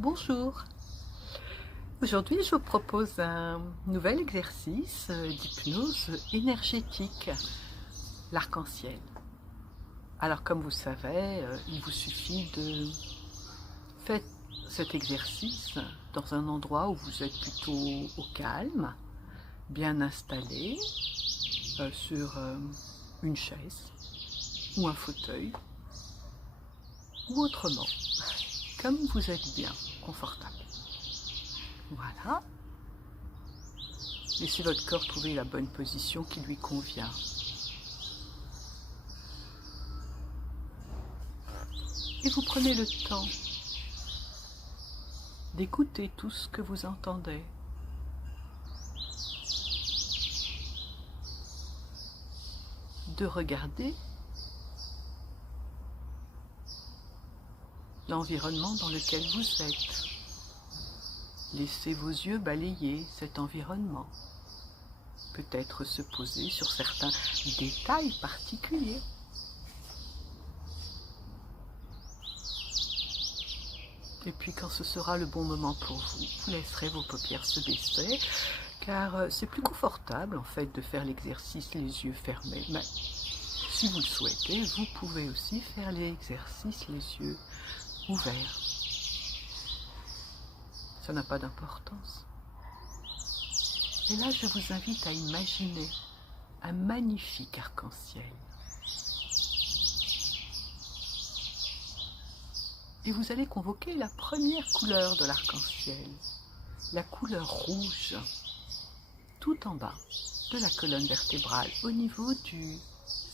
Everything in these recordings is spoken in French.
Bonjour, aujourd'hui je vous propose un nouvel exercice d'hypnose énergétique, l'arc-en-ciel. Alors comme vous savez, il vous suffit de faire cet exercice dans un endroit où vous êtes plutôt au calme, bien installé, sur une chaise ou un fauteuil, ou autrement, comme vous êtes bien confortable. Voilà. Laissez votre corps trouver la bonne position qui lui convient. Et vous prenez le temps d'écouter tout ce que vous entendez. De regarder l'environnement dans lequel vous êtes. Laissez vos yeux balayer cet environnement. Peut-être se poser sur certains détails particuliers. Et puis quand ce sera le bon moment pour vous, vous laisserez vos paupières se baisser, car c'est plus confortable en fait de faire l'exercice les yeux fermés. Mais si vous le souhaitez, vous pouvez aussi faire l'exercice les yeux ouverts. Ça n'a pas d'importance. Et là, je vous invite à imaginer un magnifique arc-en-ciel. Et vous allez convoquer la première couleur de l'arc-en-ciel, la couleur rouge, tout en bas de la colonne vertébrale, au niveau du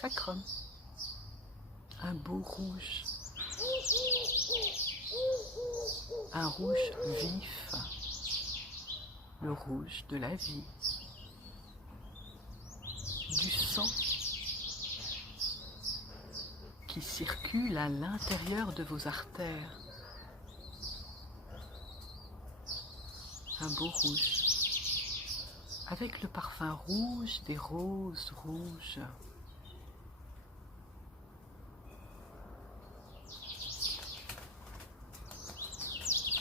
sacrum. Un beau rouge, un rouge vif, le rouge de la vie, du sang qui circule à l'intérieur de vos artères. Un beau rouge, avec le parfum rouge des roses rouges.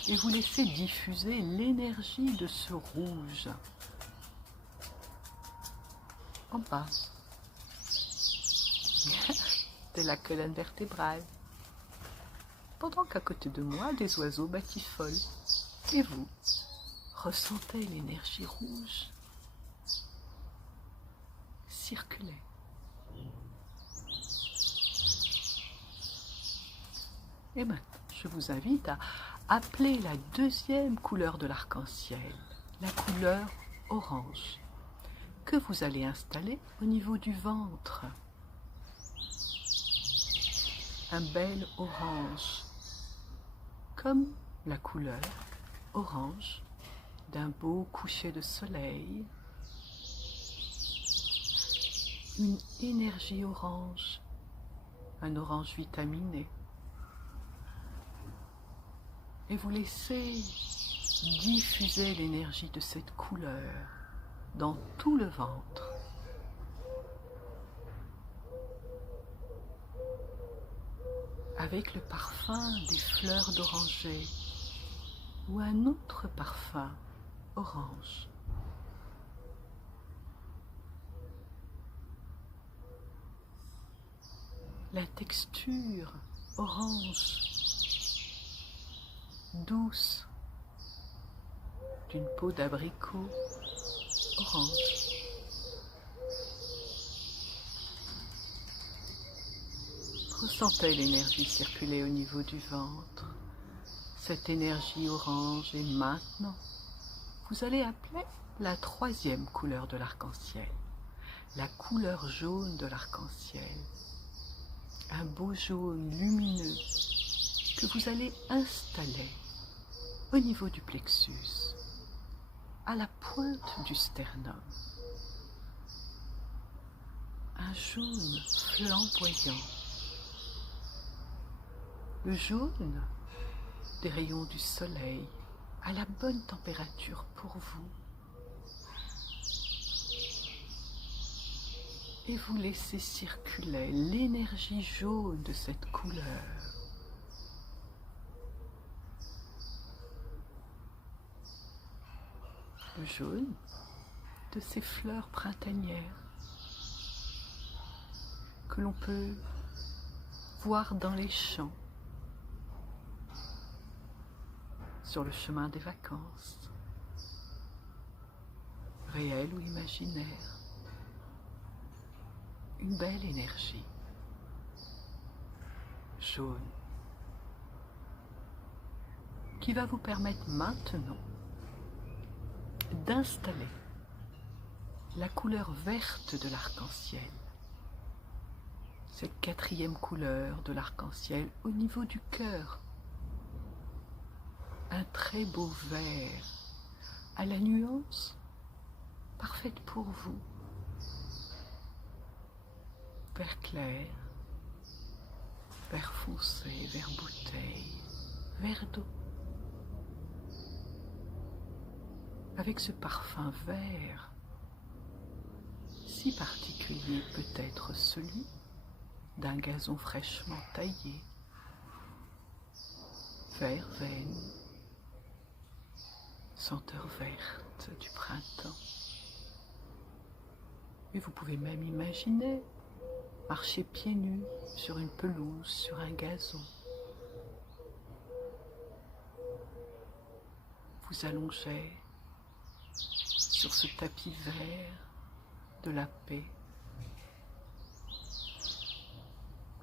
Et vous laissez diffuser l'énergie de ce rouge en bas de la colonne vertébrale, pendant qu'à côté de moi, des oiseaux batifolent. Et vous ressentez l'énergie rouge circuler. Et maintenant, je vous invite à appeler la deuxième couleur de l'arc-en-ciel, la couleur orange, que vous allez installer au niveau du ventre. Un bel orange, comme la couleur orange d'un beau coucher de soleil, une énergie orange, un orange vitaminé. Et vous laissez diffuser l'énergie de cette couleur dans tout le ventre. Avec le parfum des fleurs d'oranger ou un autre parfum orange. La texture orange, douce, d'une peau d'abricot orange. Ressentez l'énergie circuler au niveau du ventre. Cette énergie orange, et maintenant, vous allez appeler la troisième couleur de l'arc-en-ciel, la couleur jaune de l'arc-en-ciel. Un beau jaune lumineux que vous allez installer au niveau du plexus, à la pointe du sternum. Un jaune flamboyant. Le jaune des rayons du soleil à la bonne température pour vous. Et vous laissez circuler l'énergie jaune de cette couleur le jaune de ces fleurs printanières que l'on peut voir dans les champs, sur le chemin des vacances, réel ou imaginaire. Une belle énergie jaune qui va vous permettre maintenant d'installer la couleur verte de l'arc-en-ciel, cette quatrième couleur de l'arc-en-ciel au niveau du cœur. Un très beau vert à la nuance parfaite pour vous. Vert clair, vert foncé, vert bouteille, vert d'eau. Avec ce parfum vert, si particulier peut être celui d'un gazon fraîchement taillé, verveine, senteur verte du printemps. Et vous pouvez même imaginer marcher pieds nus sur une pelouse, sur un gazon. Vous allongez sur ce tapis vert de la paix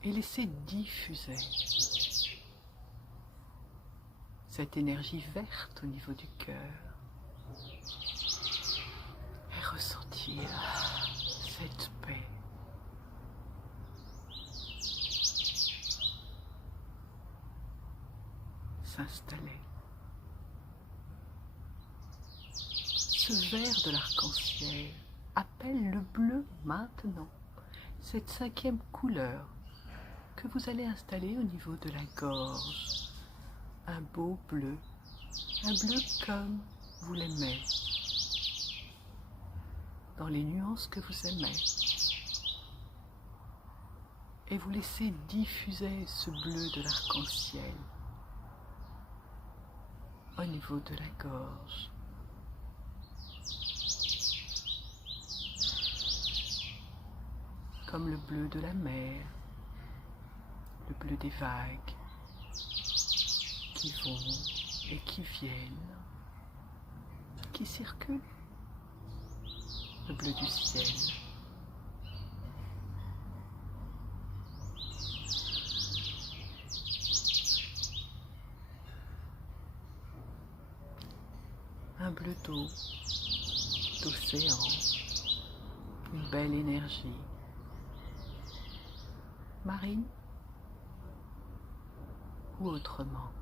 et laissez diffuser cette énergie verte au niveau du cœur et ressentir cette paix. S'installer. Ce vert de l'arc-en-ciel appelle le bleu maintenant, cette cinquième couleur que vous allez installer au niveau de la gorge. Un beau bleu, un bleu comme vous l'aimez, dans les nuances que vous aimez. Et vous laissez diffuser ce bleu de l'arc-en-ciel au niveau de la gorge. Comme le bleu de la mer, le bleu des vagues qui vont et qui viennent, qui circulent, le bleu du ciel. Un bleu d'eau, d'océan, une belle énergie marine ou autrement.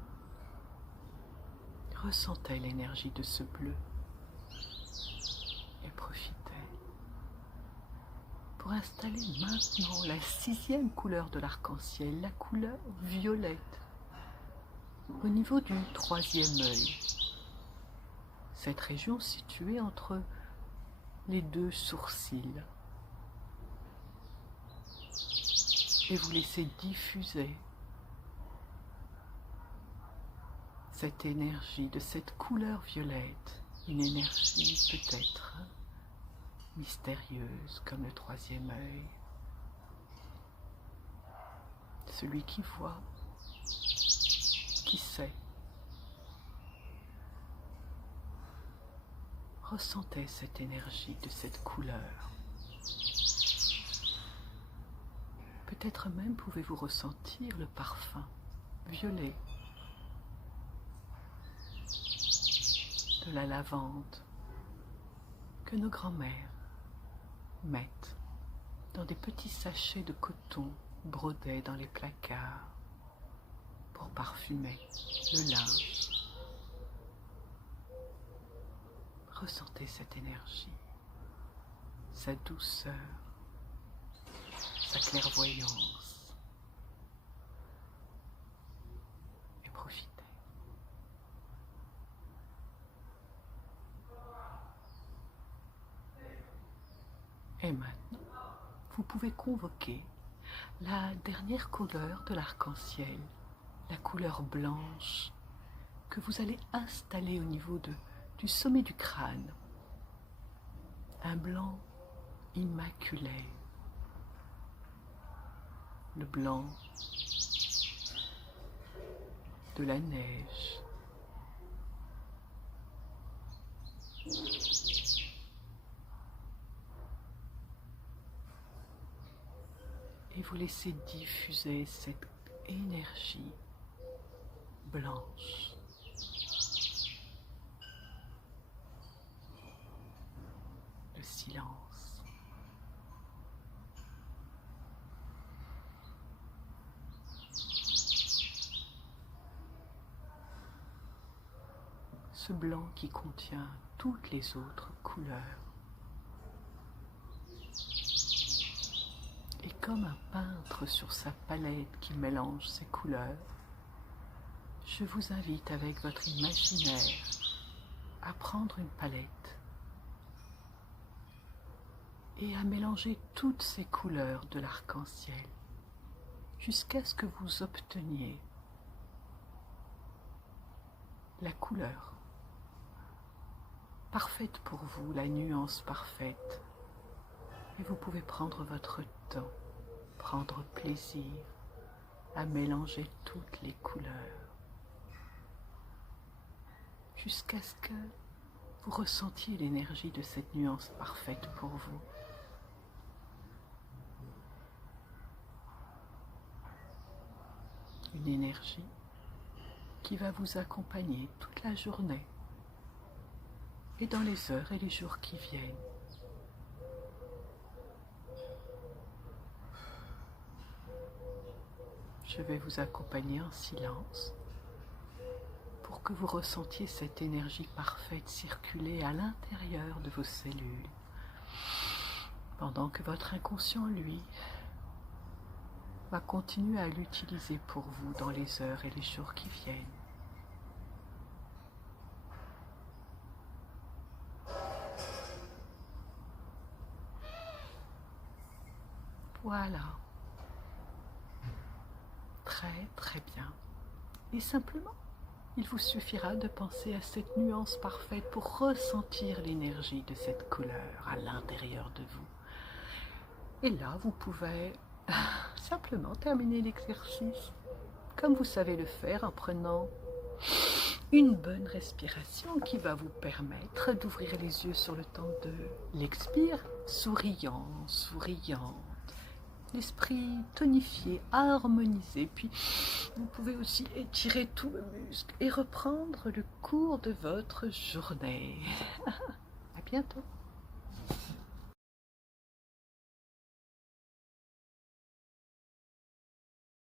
Ressentez l'énergie de ce bleu et profitez pour installer maintenant la sixième couleur de l'arc-en-ciel, la couleur violette, au niveau du troisième œil. Cette région située entre les deux sourcils. Et vous laissez diffuser cette énergie de cette couleur violette, une énergie peut-être mystérieuse comme le troisième œil. Celui qui voit, qui sait. Ressentez cette énergie de cette couleur. Peut-être même pouvez-vous ressentir le parfum violet de la lavande que nos grands-mères mettent dans des petits sachets de coton brodés dans les placards pour parfumer le linge. Ressentez cette énergie, sa douceur, sa clairvoyance et profitez. Et maintenant, vous pouvez convoquer la dernière couleur de l'arc-en-ciel, la couleur blanche que vous allez installer au niveau du sommet du crâne, un blanc immaculé, le blanc de la neige. Et vous laissez diffuser cette énergie blanche. Le silence. Ce blanc qui contient toutes les autres couleurs. Et comme un peintre sur sa palette qui mélange ses couleurs, je vous invite avec votre imaginaire à prendre une palette et à mélanger toutes ces couleurs de l'arc-en-ciel jusqu'à ce que vous obteniez la couleur parfaite pour vous, la nuance parfaite. Et vous pouvez prendre votre temps, prendre plaisir à mélanger toutes les couleurs jusqu'à ce que vous ressentiez l'énergie de cette nuance parfaite pour vous. Une énergie qui va vous accompagner toute la journée et dans les heures et les jours qui viennent. Je vais vous accompagner en silence pour que vous ressentiez cette énergie parfaite circuler à l'intérieur de vos cellules, pendant que votre inconscient, lui, va continuer à l'utiliser pour vous dans les heures et les jours qui viennent. Voilà. Très très bien. Et simplement, il vous suffira de penser à cette nuance parfaite pour ressentir l'énergie de cette couleur à l'intérieur de vous. Et là, vous pouvez simplement terminer l'exercice comme vous savez le faire en prenant une bonne respiration qui va vous permettre d'ouvrir les yeux sur le temps de l'expire, souriant, souriante. L'esprit tonifié, harmonisé, puis vous pouvez aussi étirer tout le muscle et reprendre le cours de votre journée. À bientôt.